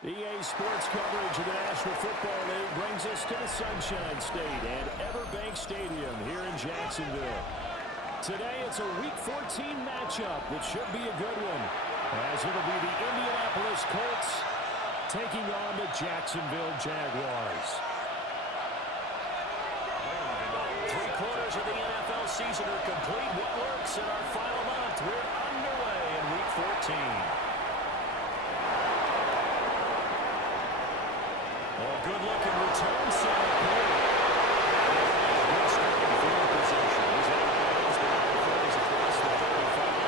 EA Sports coverage of the National Football League brings us to the Sunshine State and Everbank Stadium here in Jacksonville. Today it's a Week 14 matchup that should be a good one, as it'll be the Indianapolis Colts taking on the Jacksonville Jaguars. 3/4 of the NFL season are complete. What works in our final month? We're underway in Week 14. Good-looking return set up here. Good starting field position. He's out of bounds, but he throws across the 35.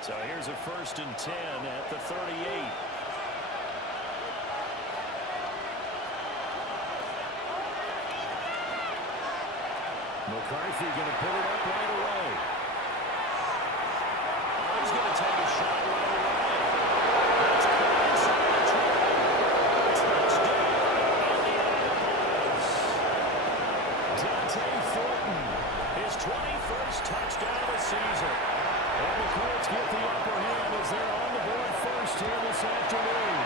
So here's a 1st and 10 at the 38. McCarthy going to put it up right away. Oh, he's going to take a shot right away. That's close. Touchdown, Indianapolis. Dante Thornton, his 21st touchdown of the season. And the Colts get the upper hand as they're on the board first here this afternoon.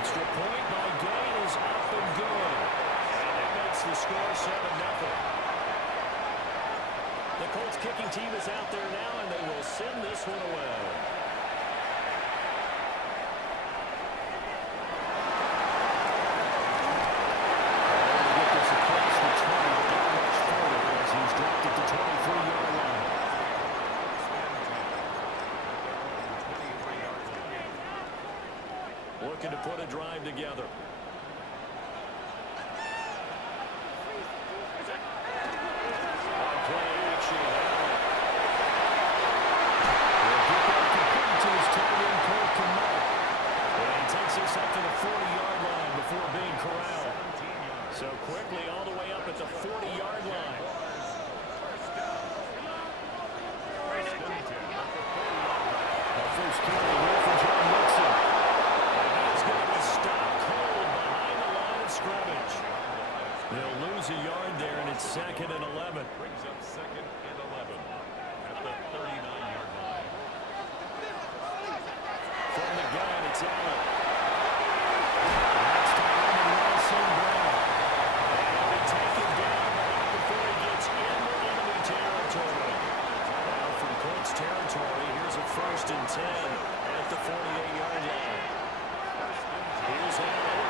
Extra point by Gain is up and good. The score 7-0. The Colts kicking team is out there now, and they will send this one away. And get this across the 20, but not much further as he's dropped at the 23-yard line. Looking to put a drive together. Up to the 40-yard line before being corralled. So quickly all the way up at the 40-yard line. First carry here for John Mixon. He's going to be stopped cold behind the line of scrimmage. They'll lose a yard there, and it's 2nd and 11. Brings up 2nd and 11 at the 39-yard line. From the gun, it's Allen. Territory. Here's a 1st and 10 at the 48-yard line. Here's Allen.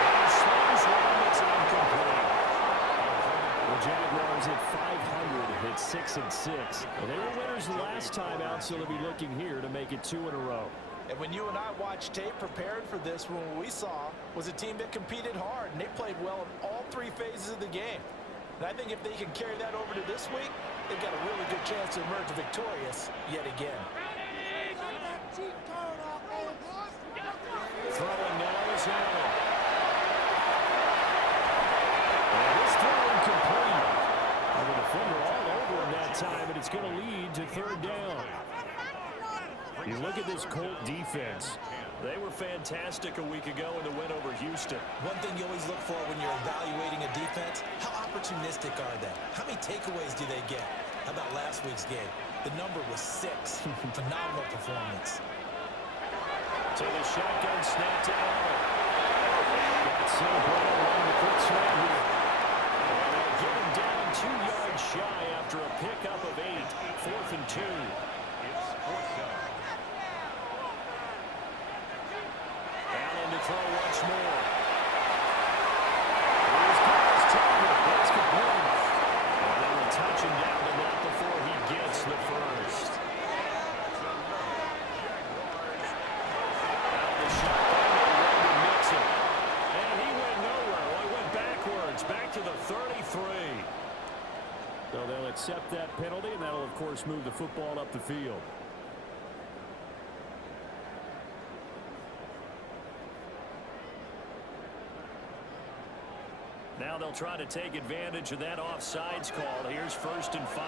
He slams one that's incomplete. The Jaguars at 500 hit 6 and 6. And they were winners the last time out, so they'll be looking here to make it 2 in a row. And when you and I watched tape prepared for this one, what we saw was a team that competed hard, and they played well in all 3 phases of the game. And I think if they can carry that over to this week, they've got a really good chance to emerge victorious yet again. Throwing now is Allen. And this throw incomplete. And the defender all over him that time, and it's going to lead to 3rd down. You look at this Colt defense. They were fantastic a week ago in the win over Houston. One thing you always look for when you're evaluating a defense, how opportunistic are they? How many takeaways do they get? How about last week's game? The number was 6. Phenomenal performance. To the shotgun snap to Allen. Got Saint-Brown along the quick snap here. And they'll get him down 2 yards shy after a pickup of 8. 4th and 2. It's 4th down. Allen to throw once more. Here's Carlos Taylor. That's complete. And they will touch him down the net before he gets the first. Out of the shotgun, they run to Mixon. And he went nowhere. Well, he went backwards, back to the 33. So they'll accept that penalty, and that'll, of course, move the football up the field. Now they'll try to take advantage of that offsides call. Here's 1st and 5.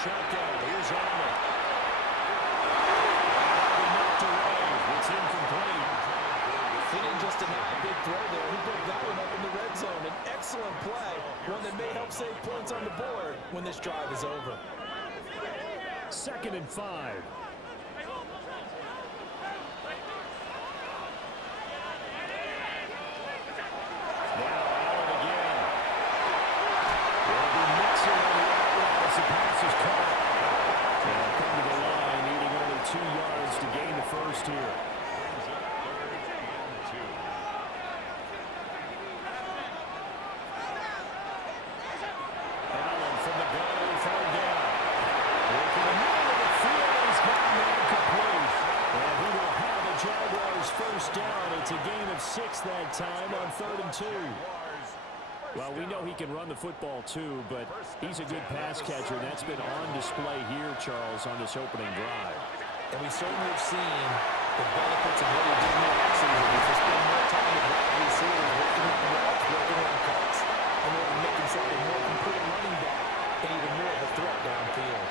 shotgun. Here's Allen. Knocked away. It's incomplete. He didn't just deny a big throw there. He put that one up in the red zone. An excellent play, one that may help save points on the board when this drive is over. 2nd and 5. First here. Allen from the gun, third down. Working the middle of the field, he's gotten it incomplete. And he will have the Jaguars first down. It's a gain of 6 that time on 3rd and 2. Well, we know he can run the football too, but he's a good pass catcher, and that's been on display here, Charles, on this opening drive. And we certainly have seen the benefits of what he did in the offseason. He's just spent more time with wide receivers, working on routes, working on cuts, and able to make himself a more complete running back and even more of a threat downfield.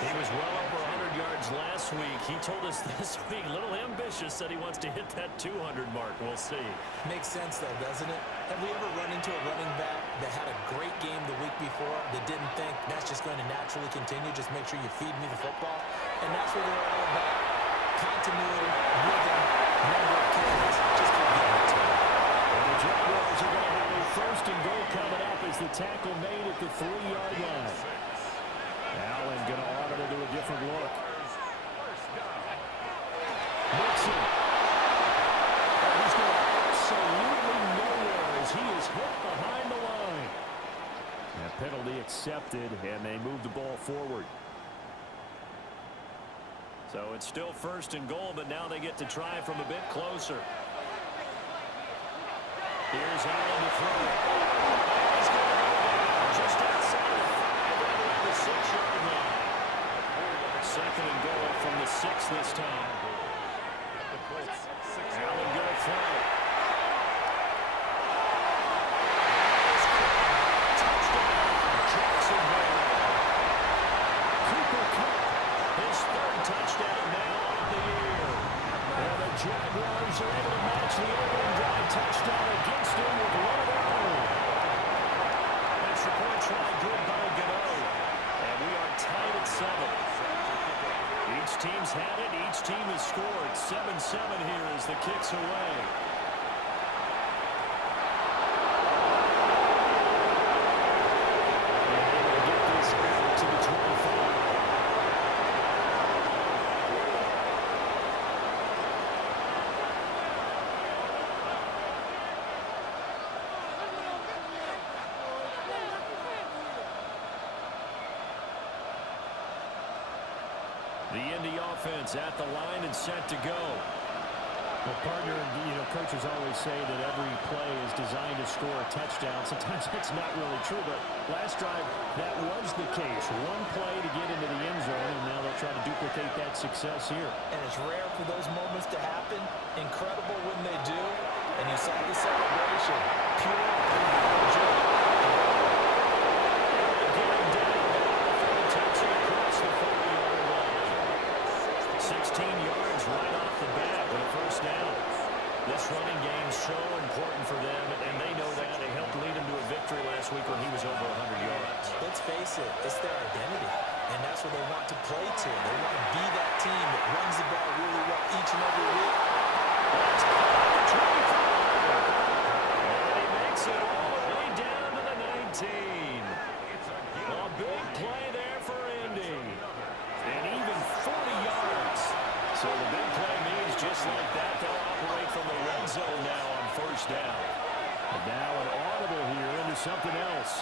He was well over 100 yards last week. He told us this week, a little ambitious, said he wants to hit that 200 mark. We'll see. Makes sense, though, doesn't it? Have we ever run into a running back that had a great game the week before that didn't think that's just going to naturally continue? Just make sure you feed me the football. And that's what they're all about. Continuity, rhythm, number of carries. Just keep getting it to him. And the Jaguars are going to have a 1st and goal coming up as the tackle made at the 3-yard line. Allen going to audible to a different look. Mixon. Oh, he's going absolutely nowhere as he is hit behind the line. That penalty accepted, and they move the ball forward. So it's still 1st and goal, but now they get to try from a bit closer. Here's Allen to throw. He's going to go down just outside the 5, right around the 6-yard line. 2nd and goal from the 6 this time. Allen going to throw. Touchdown, Jacksonville. Cooper Kupp, his 3rd touchdown now on the year. And the Jaguars are able to match the opening drive touchdown against him with one of their own. Extra point try good by Gano. And we are tied at 7. Each team's had it. Each team has scored. 7-7 here as the kick's away. And they get this out to the 25. The Indy offense at the line and set to go. Well, partner, coaches always say that every play is designed to score a touchdown. Sometimes that's not really true, but last drive, that was the case. One play to get into the end zone, and now they'll try to duplicate that success here. And it's rare for those moments to happen. Incredible when they do. And you saw the celebration. Pure joy. Getting down now, touching across the 40-yard line. 16 yards right off the bat with a first down. This running game's so important for them, and they know that. It helped lead them to a victory last week when he was over 100 yards. Let's face it, it's their identity, and that's what they want to play to. They want to be that team that runs the ball really well each and every week. That's caught at the 25. And he makes it all the way down to the 19. A big play there for Indy. And even 40 yards. So the big play means just like that, they'll operate from the red zone now on first down. And now an audible here into something else.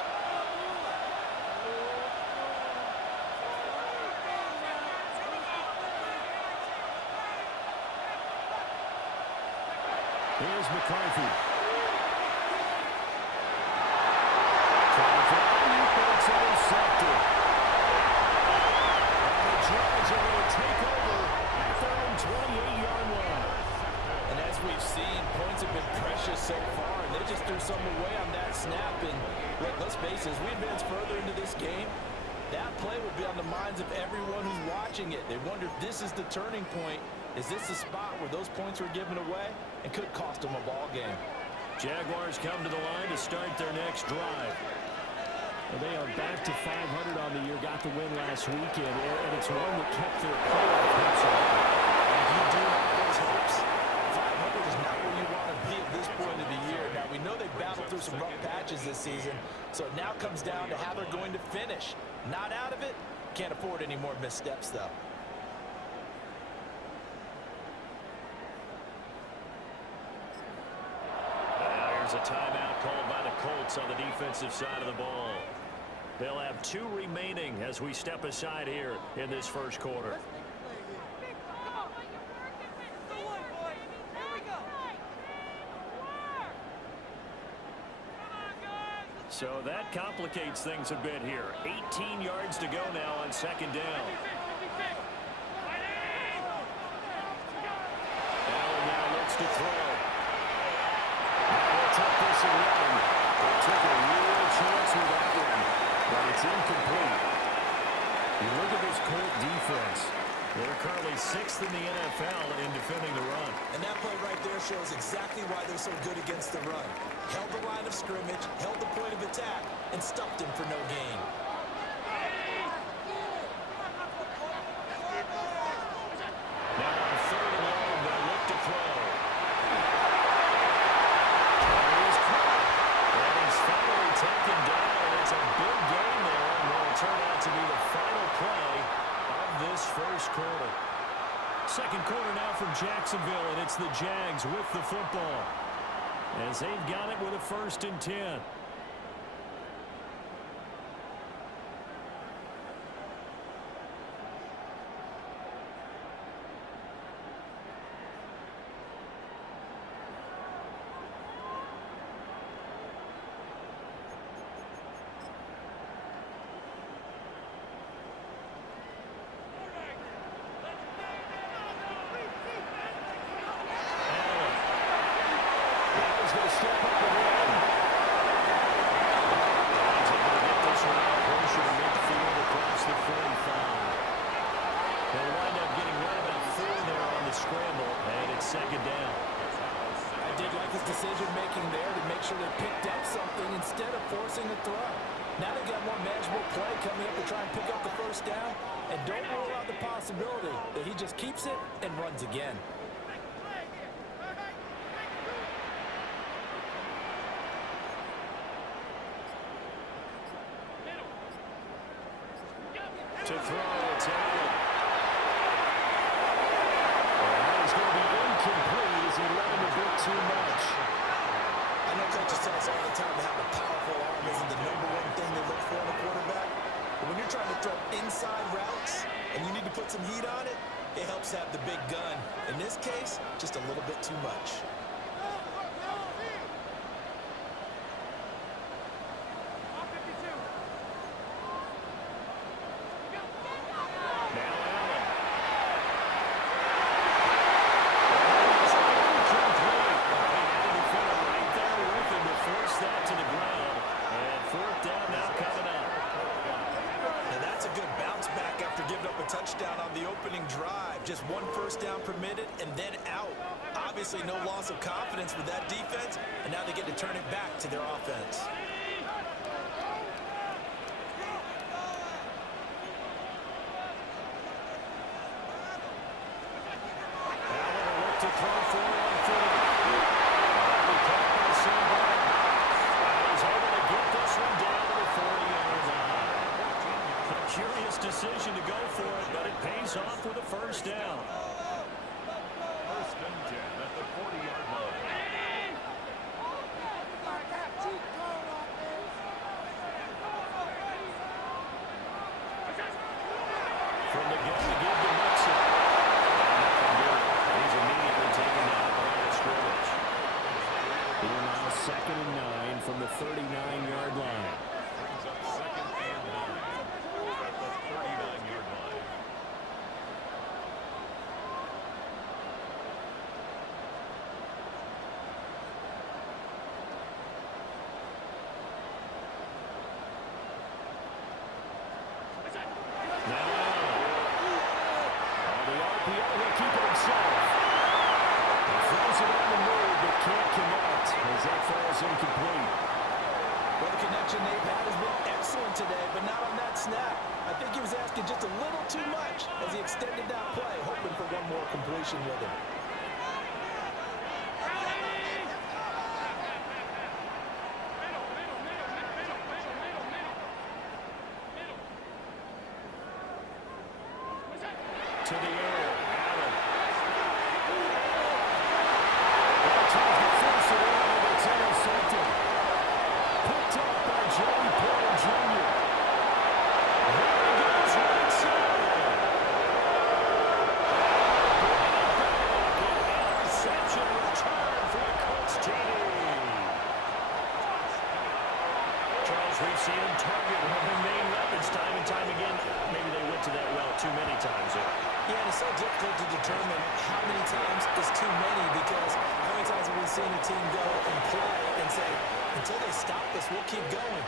Here's McCarthy. Trying to but it's intercepted. And the Jags are going to take over at their own 28-yard line. And as we've seen, points have been precious so far, and they just threw something away on that snap. And let's face it, as we advance further into this game, That play will be on the minds of everyone who's watching it. They wonder if this is the turning point. Is this the spot where those points were given away and could cost them a ball game? Jaguars come to the line to start their next drive. And they are back to 500 on the year, got the win last weekend, and it's one that kept their playoff hopes alive. If you do have those hopes, 500 is not where you want to be at this point of the year. Now, we know they battled through some rough patches this season, so it now comes down to how they're going to finish. Not out of it, can't afford any more missteps, though. Now here's a timeout called by the Colts on the defensive side of the ball. They'll have 2 remaining as we step aside here in this first quarter. So that complicates things a bit here. 18 yards to go now on second down. Allen now looks to throw. They'll take this and run. They took a real chance with that one, but it's incomplete. You look at this Colt defense. They're currently 6th in the NFL in defending the run. And that play right there shows exactly why they're so good against the run. Held the line of scrimmage, held the point of attack, and stuffed him for no gain. Now on 3rd and long, they'll look to throw. And he's caught. And he's finally taken down. It's a big gain there, and will turn out to be the final play of this first quarter. Second quarter now from Jacksonville, and it's the Jags with the football, as they've got it with a 1st and 10. He's going to step up and run. He's able to get this one out closer to midfield across the 45. They'll wind up getting right about 4 there on the scramble, and it's second down. I did like his decision-making there to make sure they picked up something instead of forcing a throw. Now they've got more manageable play coming up to try and pick up the first down, and don't rule out the possibility that he just keeps it and runs again. To throw, it's Allen. And he's going to be incomplete as he let him a bit too much. I know coaches tell us all the time that having a powerful arm isn't the #1 thing they look for in a quarterback. But when you're trying to throw inside routes and you need to put some heat on it, it helps have the big gun. In this case, just a little bit too much. Touchdown on the opening drive. Just 1 first down permitted and then out. Obviously no loss of confidence with that defense, and now they get to turn it back to their offense. Allen will look to throw for on 3rd. Caught by somebody. He's able to get this one down to the 40-yard line. A curious decision to go for it, but it pays off with a first down. 1st and 10 at the 40-yard line. From the gun to give to Mixon. He's immediately taken down at the line of scrimmage. Here now 2nd and 9 from the 39-yard line. Brings up 2nd and 9 at the 39-yard line. too many times there. Yeah, and it's so difficult to determine how many times is too many, because how many times have we seen a team go and play and say, until they stop us, we'll keep going.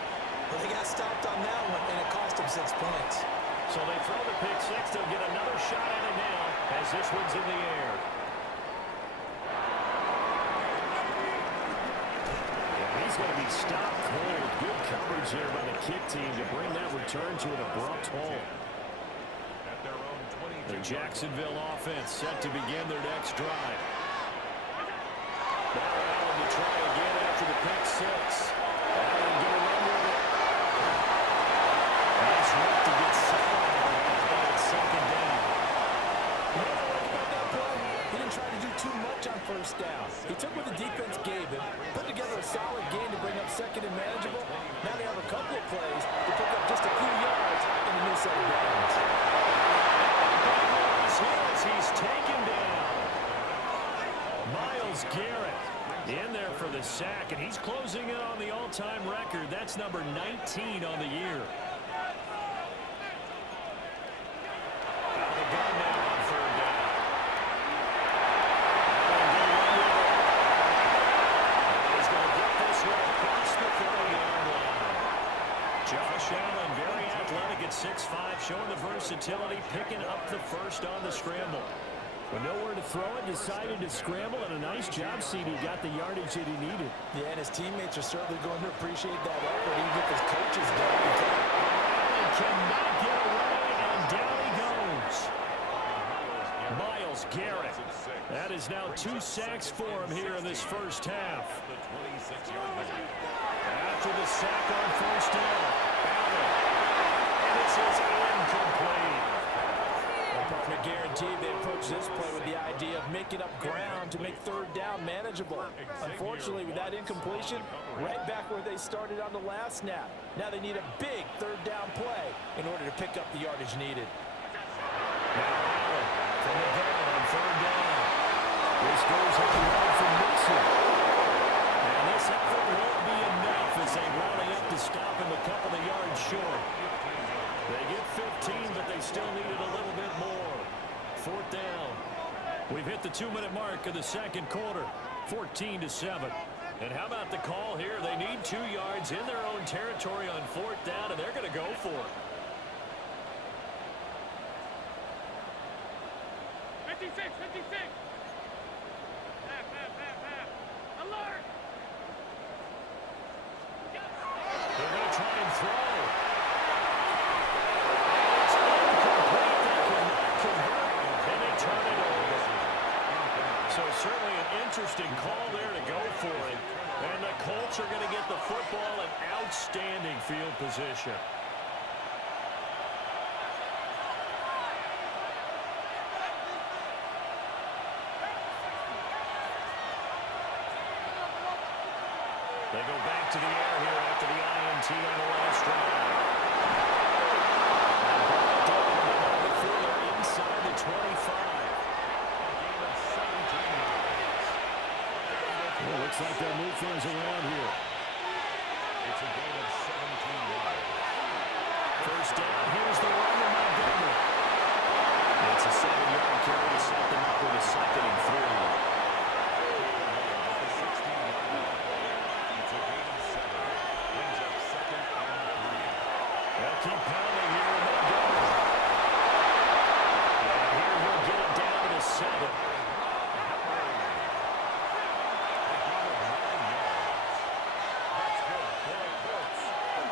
Well, they got stopped on that one, and it cost them 6 points. So they throw the pick six. They'll get another shot at it now as this one's in the air. And he's going to be stopped cold. Good coverage there by the kick team to bring that return to an abrupt halt. At their own 22. The Jacksonville offense set to begin their next drive. Now Allen to try again after the pick six. Allen get a run with it. Nice work to get settled on that second down. You know what I like about that play? He didn't try to do too much on first down. He took what the defense gave him, put together a solid game to bring up second and manageable. Now they have a couple of plays to pick up just a few yards in a new set of downs. He's taken down. Myles Garrett in there for the sack, and he's closing in on the all-time record. That's number 19 on the year. Out of the gun now on third down. He's going to get this one across the 30-yard line. Josh Allen, very athletic at 6'5", showing the versatility, picking up the first on the scramble. But nowhere to throw it, decided to scramble, and a nice job, CD. Got the yardage that he needed. Yeah, and his teammates are certainly going to appreciate that effort, even if his coaches don't. Allen cannot get away, and down he goes. Myles Garrett. That is now 2 sacks for him here in this first half. The 26-yard line. After the sack on first down, Allen. And this is incomplete. Partner guaranteed they approach this play with the idea of making up ground to make third down manageable. Unfortunately, with that incompletion, right back where they started on the last snap. Now they need a big third down play in order to pick up the yardage needed. Now Allen from the gun on third down. This goes up the line from Mixon. And this effort won't be enough as they rally up to stop him a couple of yards short. They get 15, but they still needed a little bit more. Fourth down. We've hit the 2-minute mark of the second quarter. 14-7. And how about the call here? They need 2 yards in their own territory on fourth down, and they're going to go for it. 56, 56. Alert. They're going to try and throw. So certainly an interesting call there to go for it. And the Colts are going to get the football in outstanding field position. They go back to the air here after the INT on the last drive. And brought down before they're inside the 25. Well, looks like they'll move things around here. It's a gain of 17 yards. First down, here's the run to Montgomery. It's a 7-yard carry to set them up with a 2nd and 3. It's a gain of 7. Brings up 2nd and 3. They'll keep pounding here in Montgomery. And here he'll get it down to the 7.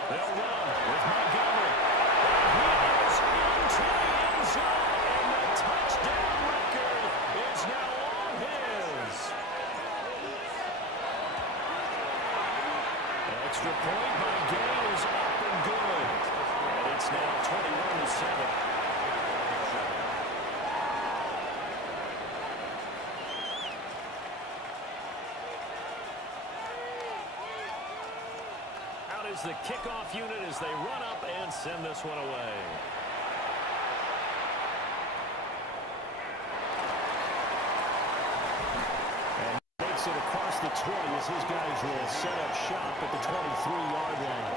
They'll run with Montgomery. And he is into the end zone, and the touchdown record is now all his. Extra point by Gay is up and good. And it's now 21-7. Is the kickoff unit as they run up and send this one away. And makes it across the 20 as his guys will set up shop at the 23-yard line.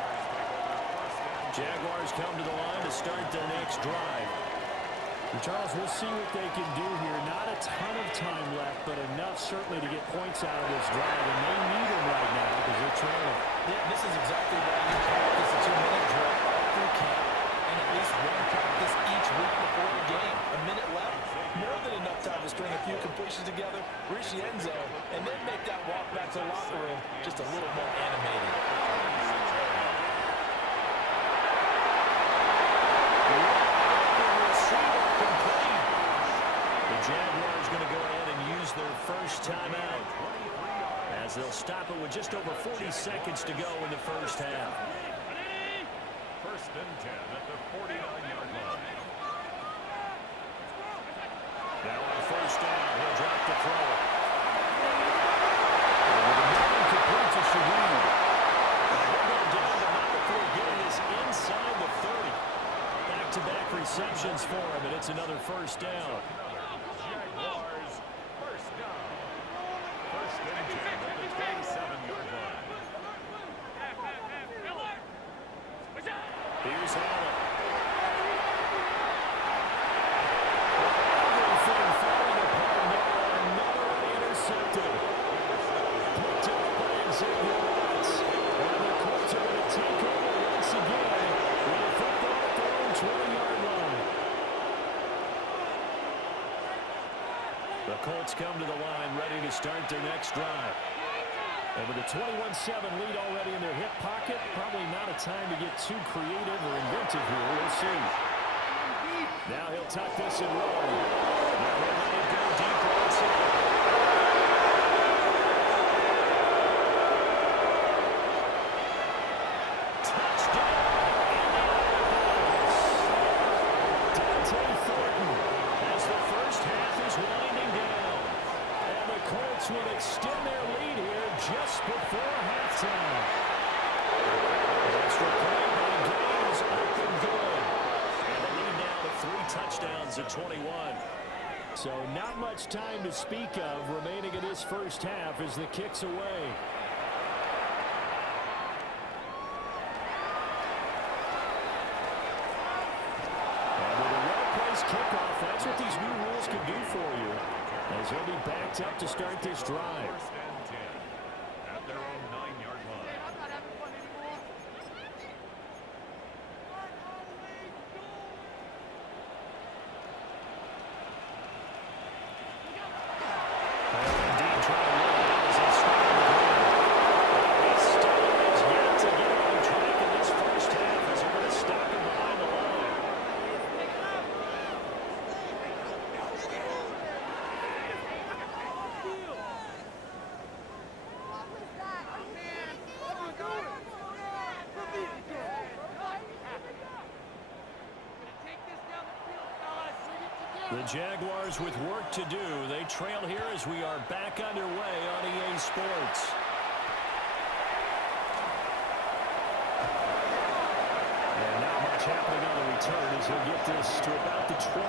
Jaguars come to the line to start their next drive. Charles, we'll see what they can do here. Not a ton of time left, but enough certainly to get points out of this drive, and they need them right now because they're trailing. Yeah, this is exactly why you practice a 2-minute drill all through camp and at least one practice each week before the game. A minute left, more than enough time to string a few completions together, reach the end zone, and then make that walk back to the locker room just a little more animated. The Jaguars going to go ahead and use their first timeout as they'll stop it with just over 40 seconds to go in the first half. First and 10 at the 49-yard line. Now on first down, he'll drop the throw. Over the middle, complete to Shaheed. He'll go down the line for getting this inside the 30. Back-to-back receptions for him, and it's another first down. Jaguars first down. First and 10 at the 27-yard line. Here's Allen. Intercepted. Picked up by Xavier Watts. And the Colts are going to take over once again with a football at their own 20-yard line. The Colts come to the line ready to start their next drive. And with a 21-7 lead already in their hip pocket, probably not a time to get too creative or inventive here. We'll see. Now he'll tuck this and roll. Now he'll let it go deep outside. Touchdown, Indianapolis. Dante Thornton as the first half is winding down. And the Colts will extend their lead here just before halftime. Extra point by Gaines, up and good. And the lead now to 3 touchdowns at 21. So not much time to speak of remaining in this first half as the kick's away. And with a well-placed kickoff, that's what these new rules can do for you. As he'll be backed up to start this drive. First and 10 at their own 9-yard line. Indeed, trying to run it as he's starting to ground. He still has yet to get on track in this first half as they're going to stop him behind the line. The Jaguars with work to do. They trail here as we are back underway on EA Sports. And not much happening on the return as he'll get this to about the 23.